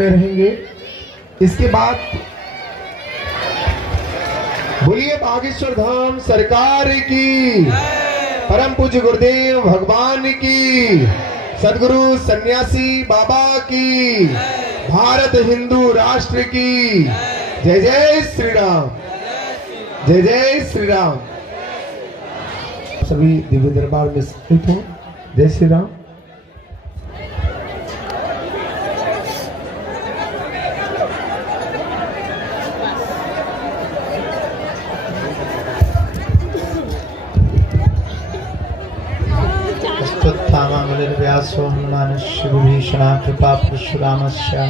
में रहेंगे। इसके बाद बोलिए बागेश्वर धाम सरकार की, परम पूज्य गुरुदेव भगवान की, सदगुरु सन्यासी बाबा की, भारत हिंदू राष्ट्र की। जय जय श्री राम, जय जय श्री राम। सभी दिव्य दरबार में स्थित हो। जय श्री राम। व्यासो हनुमानस्य विभीषणा कृपा परशुरामस्य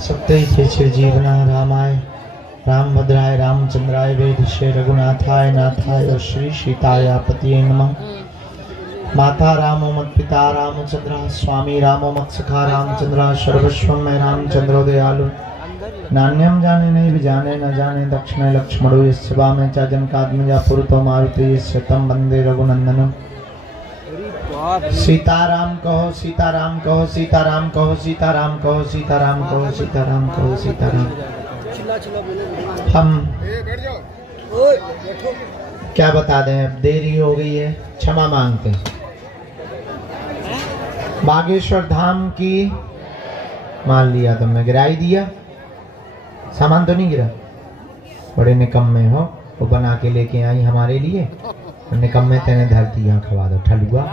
सप्तैते चिरजीवना रामाय रामभद्राय रामचंद्राय वेदसे रघुनाथाय नाथाय श्री सीताय पतिये नमः। माता रामो मत पिता रामचंद्र स्वामी रामो मत सखा रामचंद्र सर्वस्व में रामचंद्रो दयालु नान्यम जाने नहीं भी जाने न जाने दक्षिण लक्ष्मणो यस्य वामे च जनकात्मजा पुरतो मारुति यस्य तं वंदे रघुनंदनम। सीताराम कहो सीताराम कहो सीताराम कहो सीताराम कहो सीताराम कहो सीताराम कहो सीताराम। हम क्या बता दें, अब देरी हो गई है, क्षमा मांगते हैं। बागेश्वर धाम की मान लिया तुमने, गिरा ही दिया, सामान तो नहीं गिरा। बड़े निकम्मे हो, वो बना के लेके आई हमारे लिए, निकम्मे तेने धर दिया, खवा दो ठलुआ।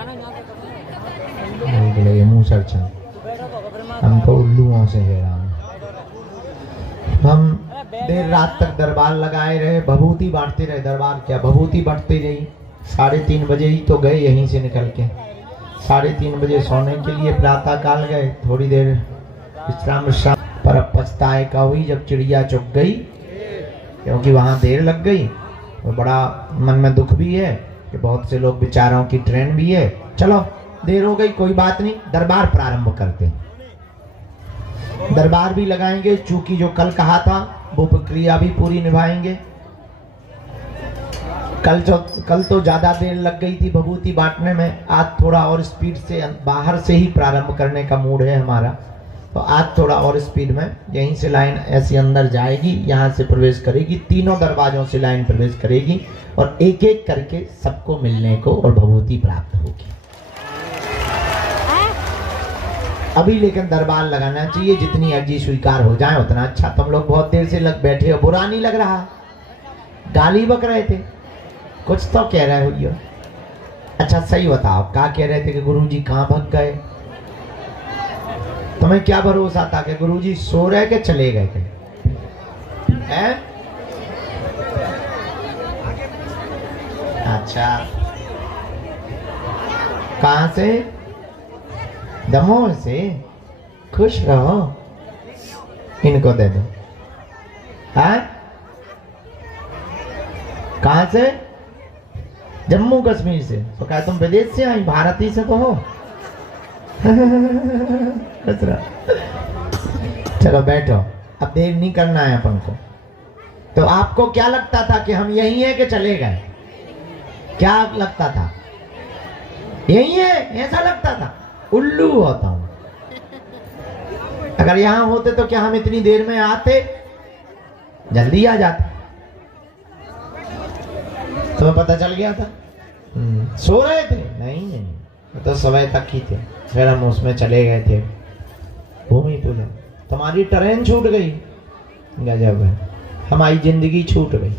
ये मुंह सरचन, हमको उल्लुओं से हैरान। हम देर रात तक दरबार लगाए रहे, भभूति बांटते रहे। दरबार क्या भभूति बांटते रही। 3:30 बजे ही तो गए यहीं से निकल के। 3:30 बजे सोने के लिए प्रातः काल गए, थोड़ी देर विश्राम पर अब पछताए का हुई जब चिड़िया चुग गई, क्योंकि वहां देर लग गई। और बड़ा मन में दुख भी है कि बहुत से लोग बेचारों की ट्रेन भी है। चलो देर हो गई, कोई बात नहीं, दरबार प्रारंभ करते हैं। दरबार भी लगाएंगे, चूंकि जो कल कहा था वो प्रक्रिया भी पूरी निभाएंगे। कल तो ज्यादा देर लग गई थी भभूति बांटने में, आज थोड़ा और स्पीड से, बाहर से ही प्रारंभ करने का मूड है हमारा, तो आज थोड़ा और स्पीड में। यहीं से लाइन ऐसे अंदर जाएगी, यहाँ से प्रवेश करेगी, तीनों दरवाजों से लाइन प्रवेश करेगी और एक एक करके सबको मिलने को और भभूति प्राप्त होगी। अभी लेकिन दरबार लगाना चाहिए, जितनी अर्जी स्वीकार हो जाए उतना अच्छा। तुम लोग बहुत देर से लग बैठे हो, बुरा नहीं लग रहा, गाली बक रहे थे, कुछ तो कह रहे हो यो। अच्छा सही बताओ, क्या कह रहे थे कि गुरुजी कहाँ भग गए? तुम्हें क्या भरोसा था कि गुरुजी सो रहे के चले गए थे? हैं? अच्छा, कहां से? दमोह से। खुश रहो, इनको दे दो। हाँ? कहां से? जम्मू कश्मीर से। तो क्या तुम विदेश से आई? भारत ही से तो हो। चलो बैठो, अब देर नहीं करना है अपन को। तो आपको क्या लगता था कि हम यही है कि चले गए? क्या लगता था? यही है ऐसा लगता था? उल्लू होता हूं। अगर यहां होते तो क्या हम इतनी देर में आते? जल्दी आ जाते। तुम्हें पता चल गया था? सो रहे थे? नहीं, तो समय तक ही थे, फिर हम उसमें चले गए थे भूमि पूजन। तुम्हारी ट्रेन छूट गई, गजब है, हमारी जिंदगी छूट गई।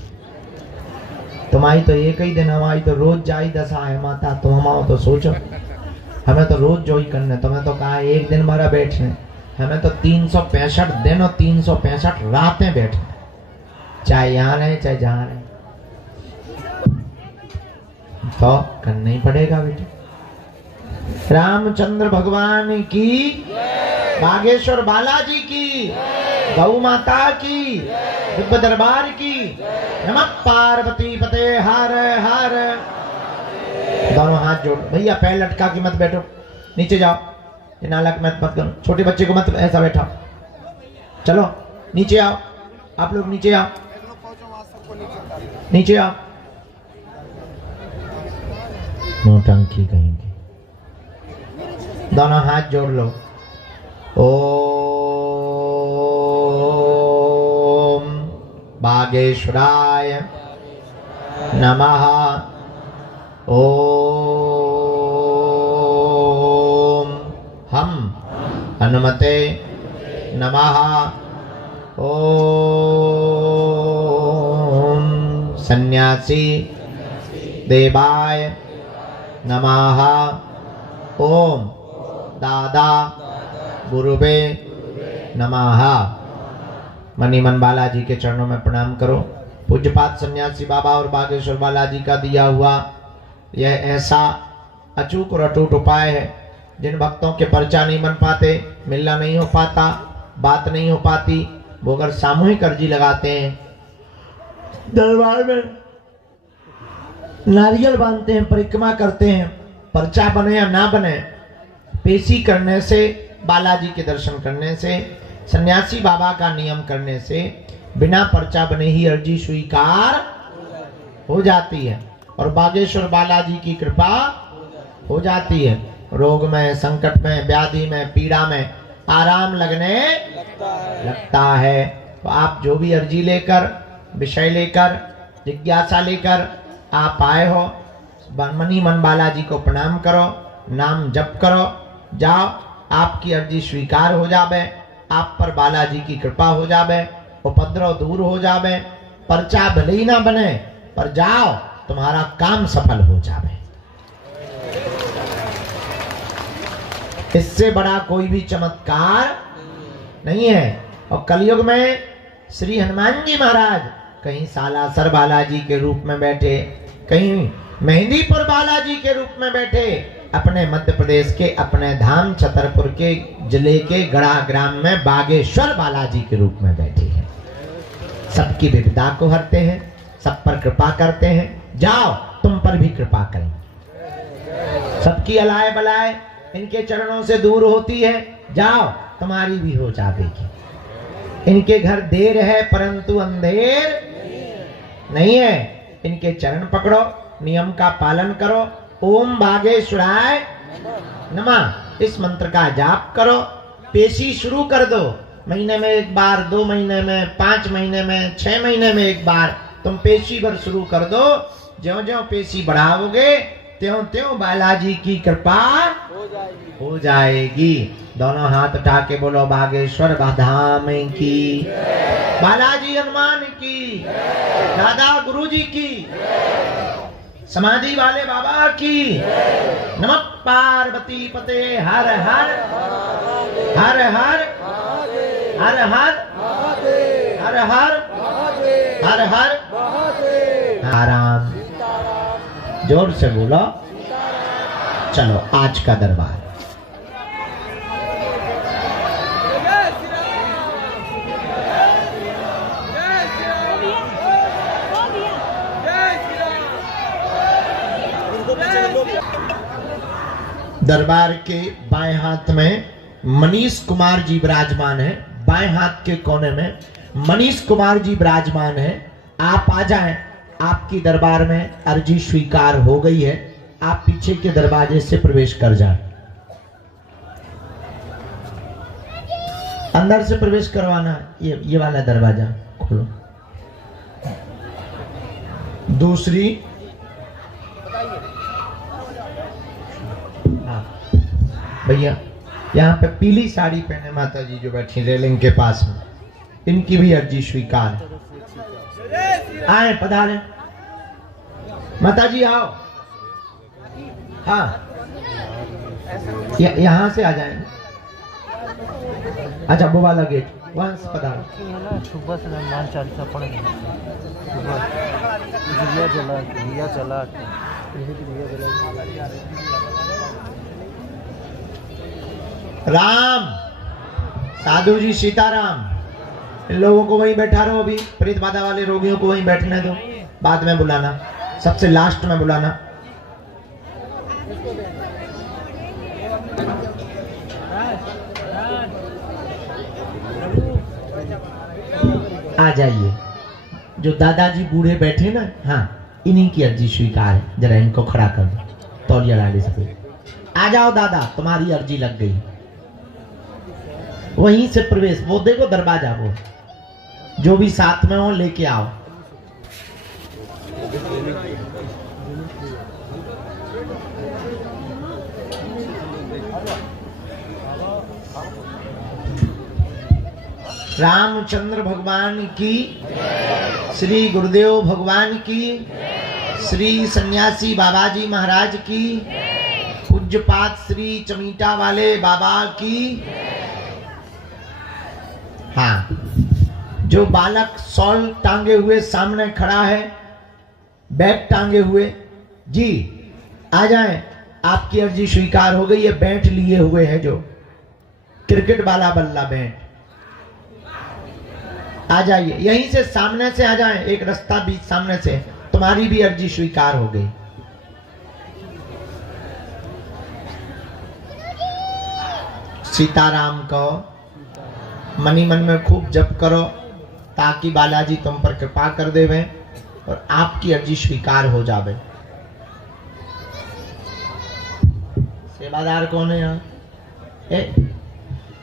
तुम्हारी तो एक ही दिन, हमारी तो रोज जाई दशा है माता। तुम हमारा तो सोचो, हमें तो रोज जो ही करने। तुम्हें तो कहा एक दिन भरा बैठने, हमें तो 365 दिन और 365 रातें बैठने, चाहे यहाँ रहे चाहे जहाँ रहे। तो करना ही पड़ेगा बेटा। रामचंद्र भगवान की, बागेश्वर बालाजी की, गौ माता की, दिव्य दरबार की। नमः पार्वती पते हर हर। दोनों हाथ जोड़। भैया पैर लटका के मत बैठो, नीचे जाओ, ये नालक मत करो, छोटे बच्चे को मत ऐसा बैठाओ। चलो नीचे आओ, आप लोग नीचे आओ, नीचे आओ। नौटंकी कहेंगे। दोनों हाथ जोड़ लो। ओम। बागेश्वराय नमः। ओम हम हनुमते नमः। ओम सन्यासी देवाय नमः। ओम दादा गुरुवे नमः। मणिमन बालाजी के चरणों में प्रणाम करो। पूज्यपात सन्यासी बाबा और बागेश्वर बालाजी का दिया हुआ यह ऐसा अचूक और अटूट उपाय है, जिन भक्तों के पर्चा नहीं बन पाते, मिलना नहीं हो पाता, बात नहीं हो पाती, वो अगर सामूहिक अर्जी लगाते हैं, दरबार में नारियल बांधते हैं, परिक्रमा करते हैं, पर्चा बने या ना बने, पेशी करने से, बालाजी के दर्शन करने से, सन्यासी बाबा का नियम करने से बिना पर्चा बने ही अर्जी स्वीकार हो जाती है और बागेश्वर बालाजी की कृपा हो जाती है। रोग में, संकट में, व्याधि में, पीड़ा में आराम लगने लगता है। तो आप जो भी अर्जी लेकर, विषय लेकर, जिज्ञासा लेकर आप आए हो, मनी मन बालाजी को प्रणाम करो, नाम जप करो, जाओ, आपकी अर्जी स्वीकार हो जावे, आप पर बालाजी की कृपा हो जावे, उपद्रव दूर हो जावे, पर्चा भले ही ना बने पर जाओ, तुम्हारा काम सफल हो जावे। इससे बड़ा कोई भी चमत्कार नहीं है। और कलयुग में श्री हनुमान जी महाराज कहीं सालासर बालाजी के रूप में बैठे, कहीं मेहंदीपुर बालाजी के रूप में बैठे, अपने मध्य प्रदेश के अपने धाम छतरपुर के जिले के गढ़ा ग्राम में बागेश्वर बालाजी के रूप में बैठे हैं। सबकी विपदा को हरते हैं, सब पर कृपा करते हैं। जाओ, तुम पर भी कृपा करें। सबकी अलाय बलाय इनके चरणों से दूर होती है, जाओ, तुम्हारी भी हो जाएगी। इनके घर देर है परंतु अंधेर नहीं है। इनके चरण पकड़ो, नियम का पालन करो। ओम बागेश्वराय नमः इस मंत्र का जाप करो। पेशी शुरू कर दो, महीने में एक बार, 2 महीने में, 5 महीने में, 6 महीने में एक बार तुम पेशी भर शुरू कर दो। ज्यों ज्यों पेशी बढ़ाओगे त्यों त्यों बालाजी की कृपा हो जाएगी। दोनों हाथ उठा के बोलो बागेश्वर धाम की, बालाजी हनुमान की, दादा गुरुजी की, समाधि वाले बाबा की। नमः पार्वती पते हर हर हर हर हर हर हर हर हर हर आराम। जोर से बोलो। चलो आज का दरबार। दरबार के बाएं हाथ में मनीष कुमार जी विराजमान है। बाएं हाथ के कोने में मनीष कुमार जी विराजमान है। आप आ जाएं, आपकी दरबार में अर्जी स्वीकार हो गई है। आप पीछे के दरवाजे से प्रवेश कर जाएं। अंदर से प्रवेश करवाना। ये वाला दरवाजा खोलो। दूसरी भैया, यहाँ पे पीली साड़ी पहने माता जी जो बैठी रेलिंग के पास में, इनकी भी अर्जी स्वीकार है। आए, पधारे माता जी, आओ। हाँ, यहाँ से आ जाएंगे। अच्छा, वो वाला गेट वहां से पधारो। सुबह से हनुमान चालीसा पढ़ेंगे। दिया जला राम साधु जी, सीताराम। इन लोगों को वहीं बैठा रहो। अभी प्रेत बाधा वाले रोगियों को वहीं बैठने दो, बाद में बुलाना, सबसे लास्ट में बुलाना। आ जाइए। जो दादाजी बूढ़े बैठे ना, हाँ, इन्हीं की अर्जी स्वीकार है। जरा इनको खड़ा कर दो, तौलिया डाली सफेद। आ जाओ दादा, तुम्हारी अर्जी लग गई। वहीं से प्रवेश, वो देखो दरवाजा, वो जो भी साथ में हो लेके आओ। रामचंद्र भगवान की, श्री गुरुदेव भगवान की, श्री सन्यासी बाबा जी महाराज की, पूज्यपात श्री चमीटा वाले बाबा की। हाँ, जो बालक शॉल टांगे हुए सामने खड़ा है, बैग टांगे हुए, जी आ जाएं, आपकी अर्जी स्वीकार हो गई है। बैठ लिए हुए है जो क्रिकेट वाला बल्ला बैठ, आ जाइए, यहीं से सामने से आ जाएं, एक रास्ता बीच सामने से, तुम्हारी भी अर्जी स्वीकार हो गई। सीताराम कहो, मनी मन में खूब जप करो ताकि बालाजी तुम पर कृपा कर देवे और आपकी अर्जी स्वीकार हो जावे। सेवादार कौन है यहाँ?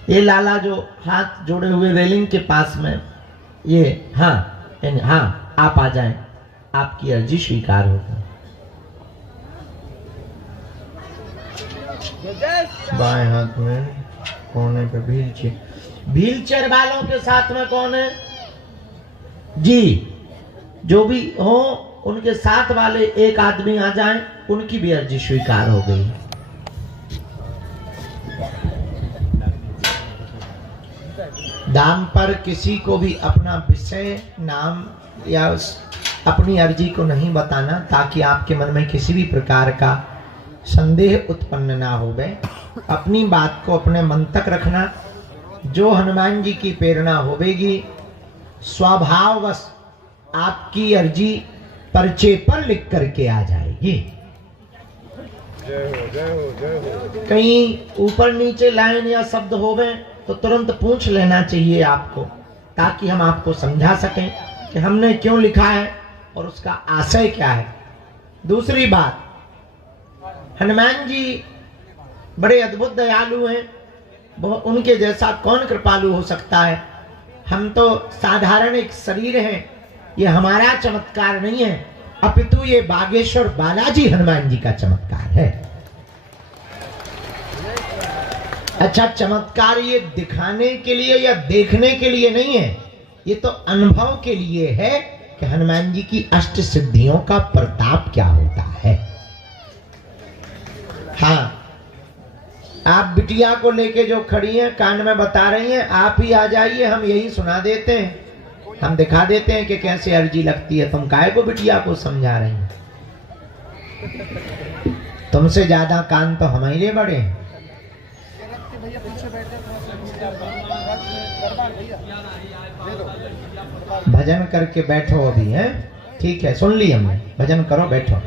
ये लाला जो हाथ जोड़े हुए रेलिंग के पास में, ये हाँ हाँ, आप आ जाएं, आपकी अर्जी स्वीकार होगा। बाएं हाथ में कोने पे व्हीलचेयर वालों के साथ में कौन है? जी, जो भी हो उनके साथ वाले एक आदमी आ जाएं, उनकी भी अर्जी स्वीकार हो गई। दाम पर किसी को भी अपना विषय, नाम या अपनी अर्जी को नहीं बताना, ताकि आपके मन में किसी भी प्रकार का संदेह उत्पन्न ना हो गए। अपनी बात को अपने मन तक रखना। जो हनुमान जी की प्रेरणा होवेगी, स्वभाववश आपकी अर्जी पर्चे पर लिख करके आ जाएगी। कहीं ऊपर नीचे लाइन या शब्द होवे तो तुरंत पूछ लेना चाहिए आपको, ताकि हम आपको समझा सकें कि हमने क्यों लिखा है और उसका आशय क्या है। दूसरी बात, हनुमान जी बड़े अद्भुत दयालु हैं, उनके जैसा कौन कृपालु हो सकता है। हम तो साधारण एक शरीर हैं, ये हमारा चमत्कार नहीं है, अपितु ये बागेश्वर बालाजी हनुमान जी का चमत्कार है। अच्छा, चमत्कार ये दिखाने के लिए या देखने के लिए नहीं है, ये तो अनुभव के लिए है कि हनुमान जी की अष्ट सिद्धियों का प्रताप क्या होता है। हाँ, आप बिटिया को लेके जो खड़ी हैं, कान में बता रही हैं, आप ही आ जाइए, हम यही सुना देते हैं, हम दिखा देते हैं कि कैसे अर्जी लगती है। तुम काहे को बिटिया को समझा रही हैं? तुमसे ज्यादा कान तो हमारे बड़े हैं। भजन करके बैठो अभी, है ठीक है, सुन ली हमने, भजन करो, बैठो।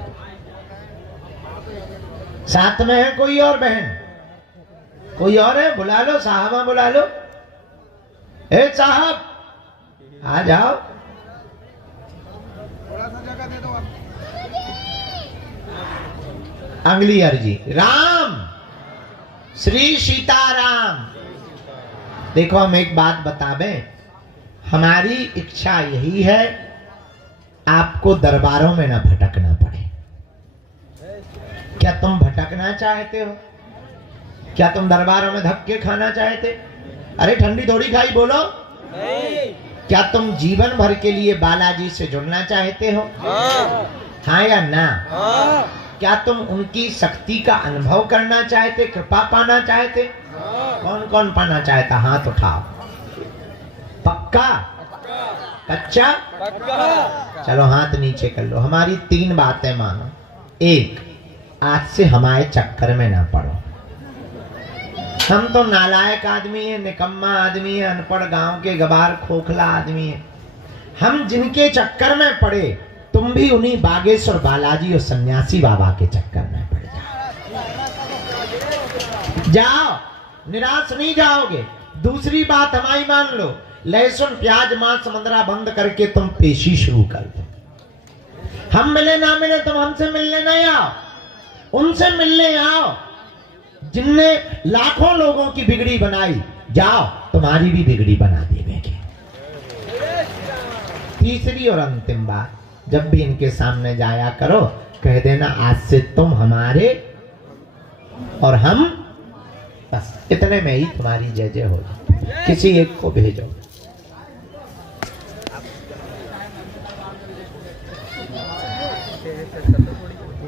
साथ में है कोई और बहन? कोई और है? बुला लो, साहबा बुला लो। ए साहब आ जाओ। अगली अर्जी, राम श्री सीताराम। देखो, हम एक बात बतावे, हमारी इच्छा यही है आपको दरबारों में ना भटकना पड़े। क्या तुम भटकना चाहते हो? क्या तुम दरबारों में धक्के खाना चाहते? अरे ठंडी थोड़ी खाई, बोलो। क्या तुम जीवन भर के लिए बालाजी से जुड़ना चाहते हो? हाँ या ना? क्या तुम उनकी शक्ति का अनुभव करना चाहते, कृपा पाना चाहते? कौन कौन पाना चाहता? हाथ उठाओ। पक्का? कच्चा? चलो हाथ नीचे कर लो। हमारी 3 बातें मानो। 1, आज से हमारे चक्कर में ना पड़ो। हम तो नालायक आदमी है, निकम्मा आदमी है, अनपढ़ गांव के गवार खोखला आदमी है। हम जिनके चक्कर में पड़े, तुम भी उन्हीं बागेश्वर बालाजी और सन्यासी बाबा के चक्कर में पड़ जाओ, निराश नहीं जाओगे। दूसरी बात हमारी मान लो, लहसुन प्याज मांस मंदरा बंद करके तुम पेशी शुरू कर दो। हम मिले ना मिले, तुम हमसे मिलने नहीं आओ, उनसे मिलने आओ जिनने लाखों लोगों की बिगड़ी बनाई। जाओ, तुम्हारी भी बिगड़ी बना देंगे। तीसरी और अंतिम बात, जब भी इनके सामने जाया करो कह देना आज से तुम हमारे और हम, बस इतने में ही तुम्हारी जय जय हो जाए। किसी एक को भेजो।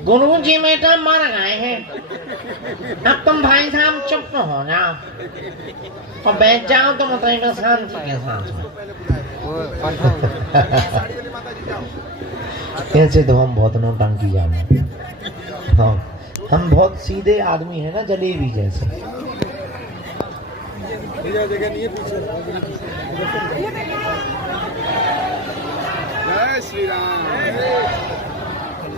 गुरुजी मैडम मर गए हैं, अब तुम भाई साहब चुप हो जाओ और बैठ जाओ तो मतलब शांति के साथ। ऐसे तो हम बहुत नौटंकी जाने। हाँ, हम बहुत सीधे आदमी है ना, जलेबी जैसे। जय श्री राम।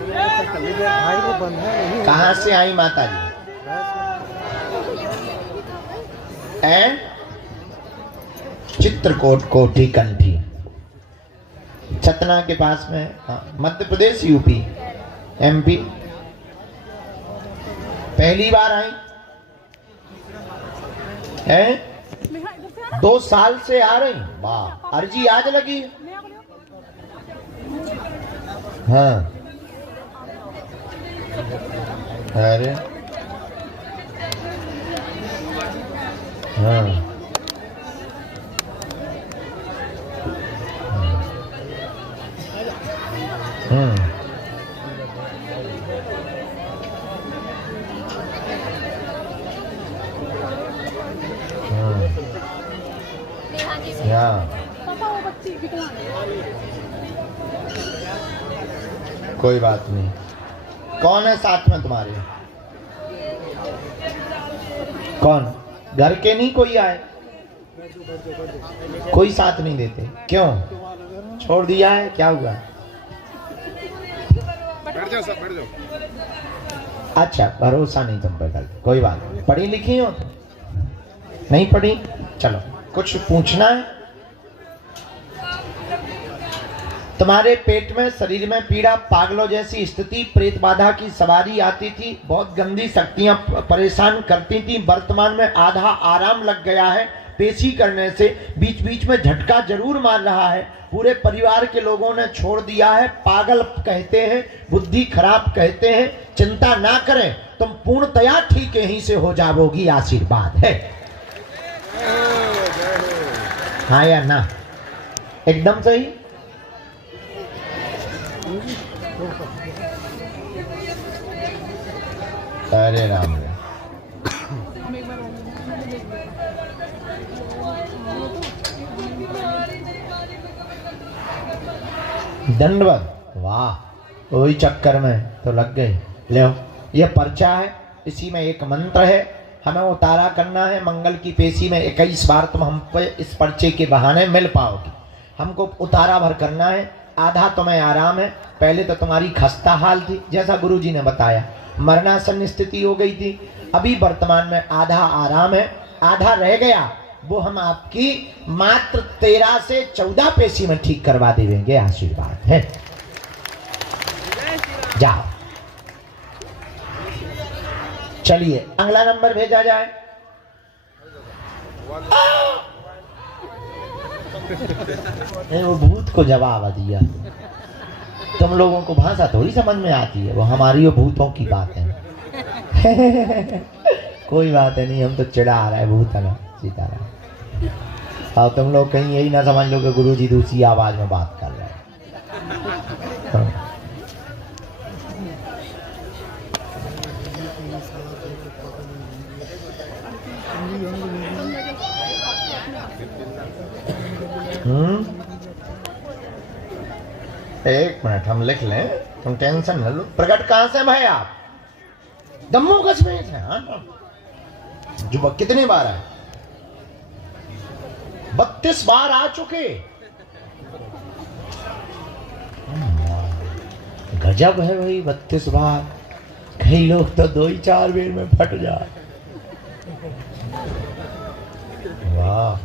भाई को बंधा नहीं। कहाँ से आई माता जी? चित्रकूट कोठी कंठी, छतना के पास में। Madhya Pradesh, UP, MP. पहली बार आई है? 2 साल से आ रही? वाह, अर्जी आज लगी। हाँ, अरे हाँ, कोई बात नहीं। कौन है साथ में तुम्हारे? कौन? घर के नहीं कोई आए? कोई साथ नहीं देते? क्यों छोड़ दिया है? क्या हुआ? बैठ जाओ सब, बैठ जाओ। अच्छा, भरोसा नहीं तुम पर। कोई बात नहीं। पढ़ी लिखी हो? नहीं पढ़ी? चलो, कुछ पूछना है? तुम्हारे पेट में, शरीर में पीड़ा, पागलों जैसी स्थिति, प्रेत बाधा की सवारी आती थी, बहुत गंदी शक्तियां परेशान करती थी। वर्तमान में आधा आराम लग गया है पेशी करने से। बीच बीच में झटका जरूर मार रहा है। पूरे परिवार के लोगों ने छोड़ दिया है। पागल कहते हैं, बुद्धि खराब कहते हैं। चिंता ना करें, तुम पूर्णतया ठीक यहीं से हो जाओगी। आशीर्वाद है। हाँ या ना? एकदम सही। अरे राम, दंडवत। वाह, वही चक्कर में तो लग गए। ले, ये पर्चा है, इसी में एक मंत्र है, हमें उतारा करना है। मंगल की पेशी में 21 बार तुम हम पे इस पर्चे के बहाने मिल पाओगी। हमको उतारा भर करना है। आधा तुम्हें आराम है। पहले तो तुम्हारी खस्ता हाल थी, जैसा गुरुजी ने बताया, मरणासन स्थिति हो गई थी। अभी वर्तमान में आधा आराम है, आधा रह गया। वो हम आपकी मात्र 13 से 14 पेशी में ठीक करवा देंगे। आशीर्वाद है। जाओ, चलिए अगला नंबर भेजा जाए। वो भूत को जवाब दिया। तुम लोगों को भाषा थोड़ी समझ में आती है, वो हमारी वो भूतों की बात है। कोई बात है नहीं, हम तो चिढ़ा आ रहा है भूत है ना, सीताराम। और तुम लोग कहीं यही ना समझ लो कि गुरुजी दूसरी आवाज में बात कर रहे हैं। एक मिनट हम लिख लें, तुम टेंशन न लो। प्रकट कहां से भाई आप? जम्मू कश्मीर से। हाँ, जो कितने बार आए? 32 बार आ चुके। गजब है भाई, 32 बार। कई लोग तो 2-4 बेर में फट जाए। वाह,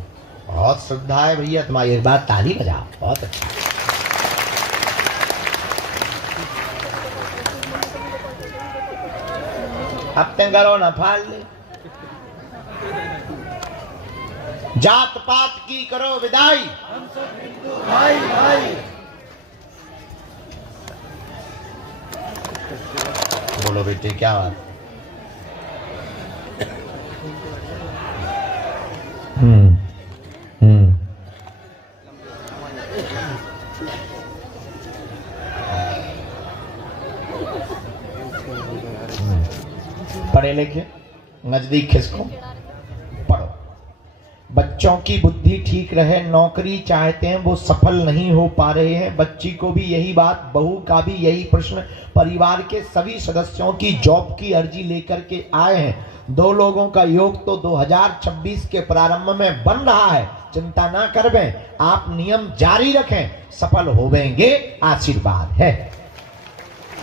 बहुत श्रद्धा है भैया तुम्हारी। एक बार ताली बजाओ, बहुत अच्छा। हफ्ते करो ना फाल ले। जात पात की करो विदाई, हम सब हिंदू भाई भाई। बोलो बेटे क्या बात? पढ़े लिखे नजदीक खिसको पढ़ो। बच्चों की बुद्धि ठीक रहे, नौकरी चाहते हैं वो सफल नहीं हो पा रहे हैं। बच्ची को भी यही बात, बहू का भी यही प्रश्न, परिवार के सभी सदस्यों की जॉब की अर्जी लेकर के आए हैं। 2 लोगों का योग तो 2026 के प्रारंभ में बन रहा है। चिंता ना करवें, आप नियम जारी रखें, सफल होवेंगे, आशीर्वाद है।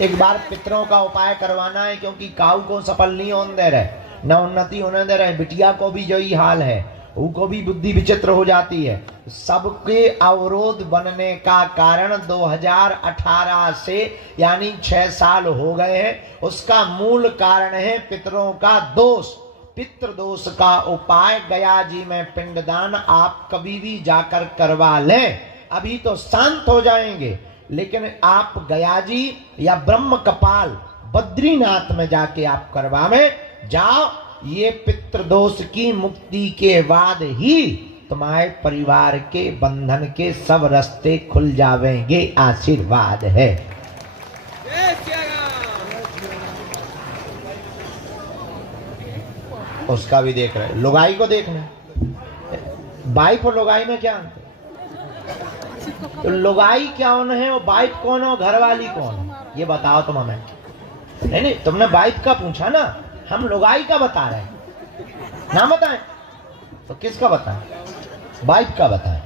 एक बार पितरों का उपाय करवाना है, क्योंकि काऊ को सफल नहीं होने दे रहे, न उन्नति होने दे रहे। बिटिया को भी जो ही हाल है, उनको भी बुद्धि विचित्र हो जाती है। सबके अवरोध बनने का कारण 2018 से यानी 6 साल हो गए हैं। उसका मूल कारण है पितरों का दोष। पितृ दोष का उपाय गया जी में पिंडदान आप कभी भी जाकर करवा लें, अभी तो शांत हो जाएंगे। लेकिन आप गया जी या ब्रह्म कपाल बद्रीनाथ में जाके आप करवावें, जाओ। ये पितृदोष की मुक्ति के बाद ही तुम्हारे परिवार के बंधन के सब रास्ते खुल जावेंगे, आशीर्वाद है। उसका भी देख रहे, लुगाई को देखना। वाइफ और लुगाई में क्या अंतर? तो लुगाई कौन है और वाइफ कौन है और घरवाली कौन है, ये बताओ तुम हमें। नहीं, तुमने वाइफ का पूछा ना, हम लुगाई का बता रहे हैं। ना बताएं तो किसका बताएं? वाइफ का बताएं।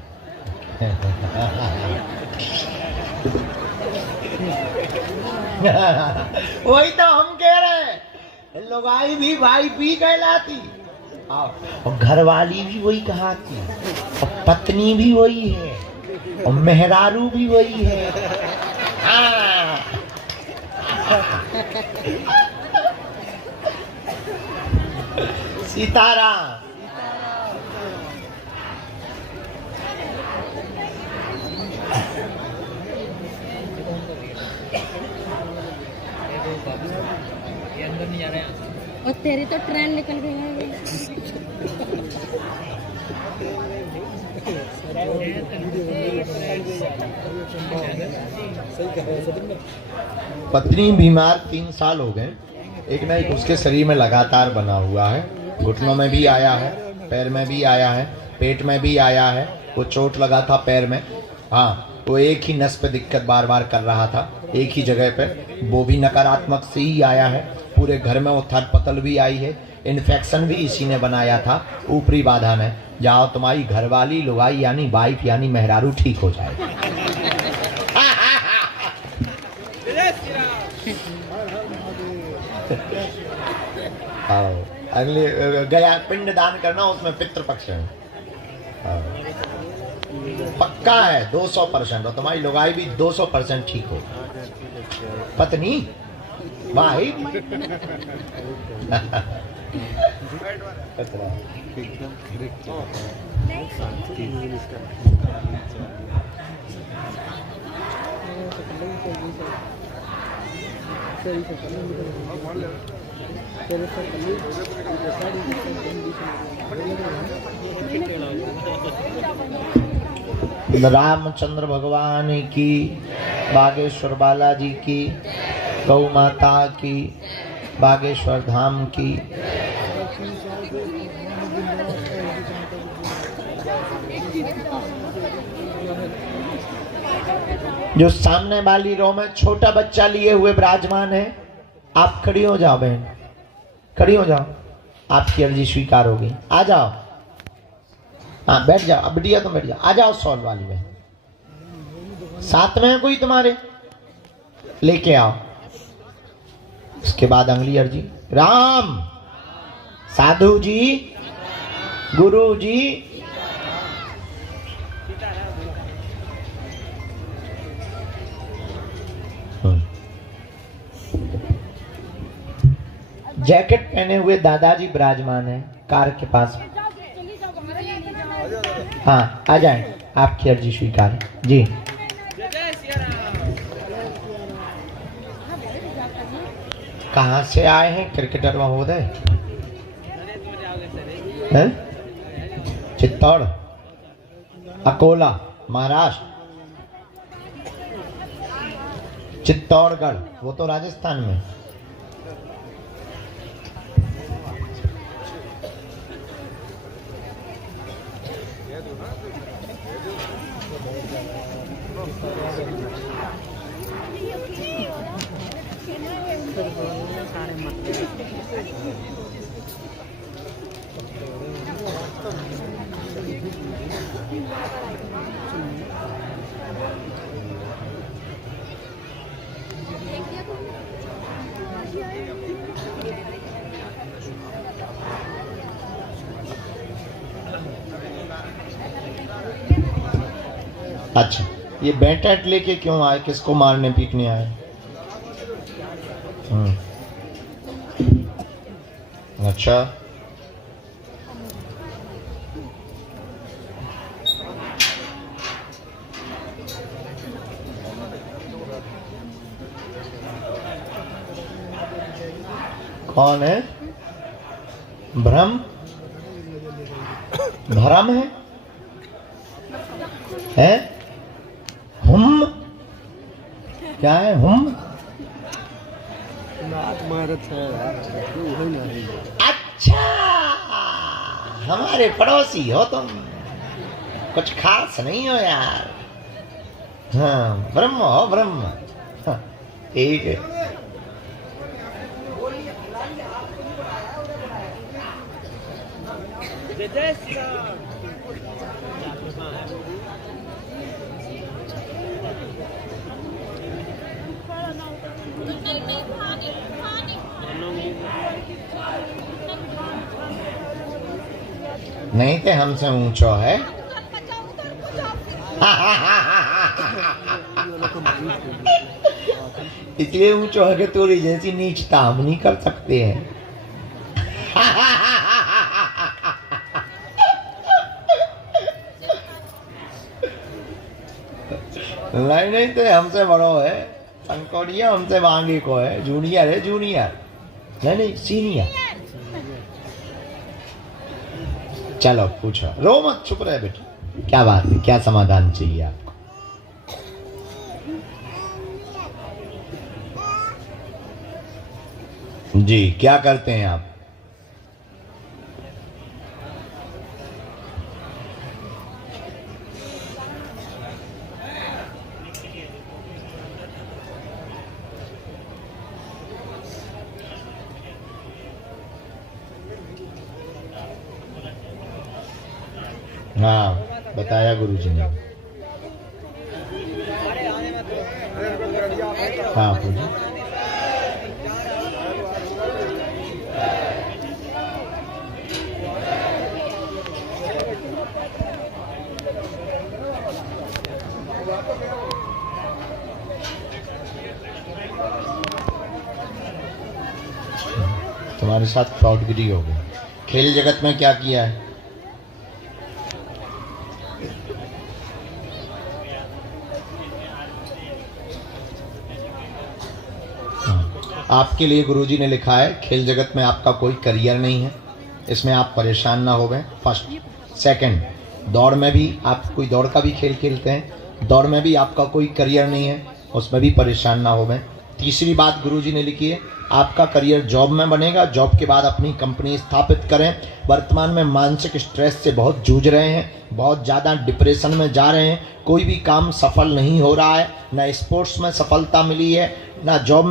वही तो हम कह रहे हैं, लुगाई भी वाइफ भी कहलाती, और घरवाली भी वही कहलाती, और पत्नी भी वही है, और मेहरारू भी वही है। सीताराम। और तेरी तो ट्रेन निकल गई है। पत्नी बीमार 3 साल हो गए, एक ना एक उसके शरीर में लगातार बना हुआ है। घुटनों में भी आया है, पैर में भी आया है, पेट में भी आया है। वो चोट लगा था पैर में, हाँ, वो एक ही नस पे दिक्कत बार बार कर रहा था, एक ही जगह पे। वो भी नकारात्मक से ही आया है। पूरे घर में उथल पतल भी आई है। इन्फेक्शन भी इसी ने बनाया था, ऊपरी बाधा में। जाओ, तुम्हारी घरवाली लुगाई यानी वाइफ यानी मेहरारू ठीक हो जाएगी। अगले गया पिंड दान करना, उसमें पितृपक्ष है, पक्का है 200%। और तुम्हारी लुगाई भी 200% ठीक हो। पत्नी भाई रामचंद्र भगवान की, बागेश्वर बालाजी की, गौ माता की, बागेश्वर धाम की। जो सामने वाली रो में छोटा बच्चा लिए हुए विराजमान है, आप खड़ी हो जाओ बहन, खड़ी हो जाओ, आपकी अर्जी स्वीकार होगी। आ जाओ, हाँ बैठ जाओ। अब बिटिया तुम बैठ जाओ, आ जाओ। सॉल वाली बहन साथ में है कोई तुम्हारे, लेके आओ। उसके बाद अगली अर्जी, राम, साधु जी, गुरु जी, जैकेट पहने हुए दादाजी विराजमान है कार के पास। हाँ आ जाए, आपकी अर्जी स्वीकार है जी। कहाँ से आए हैं क्रिकेटर महोदय? हैं? चित्तौड़, अकोला, महाराष्ट्र, चित्तौड़गढ़, वो तो राजस्थान में। अच्छा, ये बैट लेके क्यों आए? किसको मारने पीटने आए? अच्छा, कौन है? भ्रम भ्रम है? हम क्या है? हम अच्छा, हमारे पड़ोसी हो तुम, कुछ खास नहीं हो यार। हाँ, ब्रह्म हो ब्रह्म। हाँ, ठीक है। नहीं थे हमसे ऊंचो है। इसलिए ऊंचो है कि तोरी जैसी नीचता हम नहीं कर सकते हैं। नहीं तो हमसे बड़ो है, संकोड़िया हमसे मांगे को है, जूनियर है, जूनियर नहीं सीनियर। चलो पूछो, रो मत, चुप रहे बेटा। क्या बात है, क्या समाधान चाहिए आपको? जी, क्या करते हैं आप? हाँ, बताया गुरुजी ने। हाँ पूछो। तुम्हारे साथ फ्रॉडगिरी हो गई। खेल जगत में क्या किया है? आपके लिए गुरुजी ने लिखा है, खेल जगत में आपका कोई करियर नहीं है, इसमें आप परेशान ना हो गए। फर्स्ट। सेकंड, दौड़ में भी आप कोई दौड़ का भी खेल खेलते हैं, दौड़ में भी आपका कोई करियर नहीं है, उसमें भी परेशान ना हो गए। तीसरी बात गुरुजी ने लिखी है, आपका करियर जॉब में बनेगा, जॉब के बाद अपनी कंपनी स्थापित करें। वर्तमान में मानसिक स्ट्रेस से बहुत जूझ रहे हैं, बहुत ज़्यादा डिप्रेशन में जा रहे हैं, कोई भी काम सफल नहीं हो रहा है, ना स्पोर्ट्स में सफलता मिली है, ना जॉब